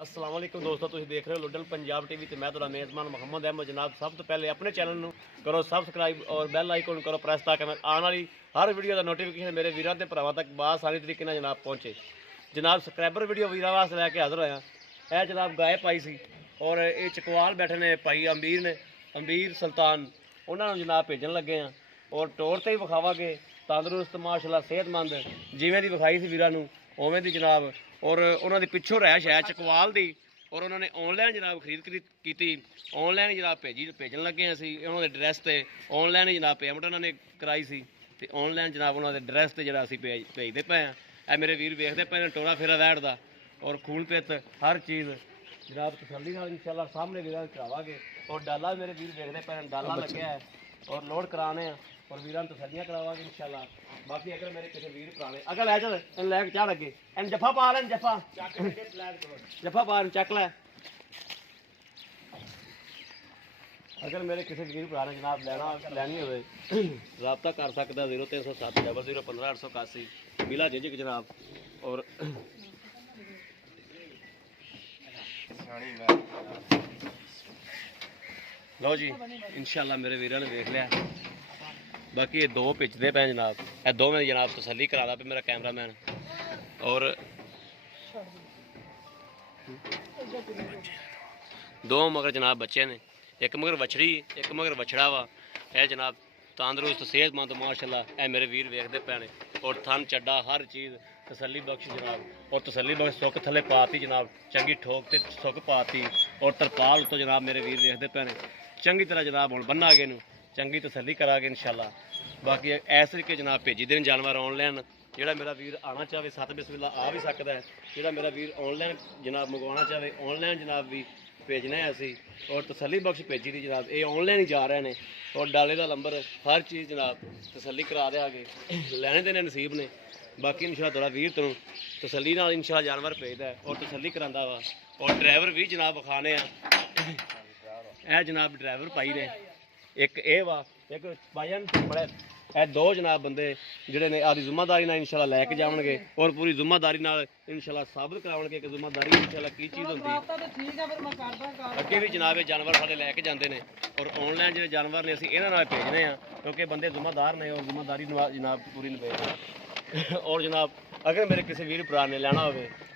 अस्सलाम वालेकुम दोस्तों, तुम देख रहे हो लुडन पंजाब टीवी ते मैं तुहाडा मेज़बान मोहम्मद अहमद। जनाब सब तो पहले अपने चैनल नूं करो सबसक्राइब और बैल आइकन करो प्रेस ताकि मैं आने वाली हर वीडियो का नोटिफिकेशन मेरे वीरां ते भरावां तक बासानी तरीके नाल जनाब पहुँचे। जनाब सबसक्राइबर वीडियो वीरां वास्ते लैके हाज़र होया। यह जनाब गाय पाई सी और ये चकवाल बैठे ने भाई अमीर सुल्तान, उन्होंने जनाब भेजन लगे हैं और टोर से ही विखावांगे तंदुरुस्त माशाअल्लाह सेहतमंद जिवें दी विखाई सी वीरां नूं उवें दी जनाब। और उन्होंने पिछों रैश है चकवाल दी और उन्होंने ऑनलाइन जनाब खरीद की ऑनलाइन जनाब भेजन लगे असी उन्होंने ड्रैस से ऑनलाइन ही जनाब पेमेंट उन्होंने कराई सी ते ऑनलाइन जनाब उन्होंने ड्रैस से जरा असी भेजते पे हैं। ए मेरे वीर वेखते पे टोरा फेरा वैट का और खून पित हर चीज़ जनाब तसल्ली नाल इंशाअल्लाह सामने वीरां करावांगे। और डाला मेरे वीर वेखते पे डाला लगे है और लोड कराने और वीरां तसल्लियां करावांगे इंशाअल्लाह। बाकी अगर मेरे किसी वीर पुराने अगर लै चल इन लैके चाह लगे इन जफा पा लें जफा पा चक लै। अगर मेरे किसी वीर पुराने जनाब लैनी हो रबता कर सकता 0307 00 15 881 मिला झिझक जनाब। और लो जी इंशाअल्लाह मेरे वीरां ने देख लिया। बाकी ये दो भिजते पे जनाब, ये दो में जनाब तसल्ली करा पे मेरा कैमरामैन। और दो मगर जनाब बच्चे ने, एक मगर बछड़ी एक मगर बछड़ा वा। यह जनाब तंदुरुस्त सेहतमंद माशाअल्लाह ए मेरे वीर वेखते पे ने। और थन चड्डा हर चीज़ तसल्ली बख्श जनाब। और तसल्ली बख्श सुख थले पाती जनाब, चंगी ठोक ते सुख पाती और तरपाल तो जनाब मेरे वीर वेखते पे ने चंगी तरह जनाब हुण बन्नागे नूं चंगी तसल्ली करांगे इंशाअल्लाह। बाकी इस तरीके जनाब भेजी देन जानवर ऑनलाइन जोड़ा मेरा वीर आना चाहे सत बिस्मिल्ला आ भी सकता है। जोड़ा मेरा वीर ऑनलाइन जनाब मंगवाना चाहे ऑनलाइन जनाब भी भेजना है असी और तसल्ली बख्श भेजी दी जनाब। ये ऑनलाइन ही जा रहे हैं और डाले का नंबर हर चीज़ जनाब तसल्ली करा देंगे लैने देने नसीब ने। बाकी इंशाअल्लाह थोड़ा वीर तुम तसल्ली नाल इंशाअल्लाह जानवर भेजदा है और तसल्ली करांदा वा। और ड्राइवर भी जनाब विखाने आ जनाब ड्राइवर पाई ने एक ए वा एक भाईजान बड़े ए दो जनाब बंदे जिहड़े ने आदी जिम्मेदारी नाल इंशाअल्लाह लैके जावणगे और पूरी जिम्मेदारी नाल इंशाअल्लाह साबित करावणगे कि जिम्मेदारी इंशाअल्लाह की चीज़ होंदी। अगे भी जनाब ये जानवर साडे लैके जांदे ने और ऑनलाइन जिहड़े जानवर ने असीं इहनां नाल भेजने आ क्योंकि बंदे जिम्मेदार ने और जिम्मेदारी जनाब पूरी निभाई। और जनाब अगर मेरे किसी वीर भरा ने लेना हो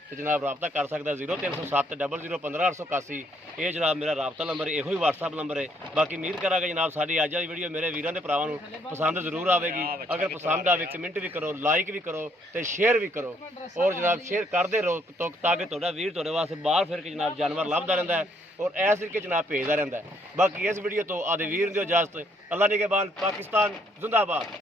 तो जनाब रबता कर सकता 0307 00 15 881। ये जनाब मेरा रबता नंबर यो ही व्हाट्सअप नंबर है। बाकी उम्मीद करा जनाब सारी अज वाली वीडियो मेरे वीरों के भरावां नूं पसंद जरूर आएगी। अगर पसंद आए कमेंट भी करो लाइक भी करो तो शेयर भी करो और जनाब शेयर करते रहो तो ताकि तुहाडा वीर तुहाडे वास्ते बाहर फिर के जनाब जानवर लभदा रहिंदा है और इस तरीके जनाब भेजदा रहिंदा है। बाकी इस वीडियो तो आदे वीर दी इजाजत। अल्लाह निगहबान, पाकिस्तान जिंदाबाद।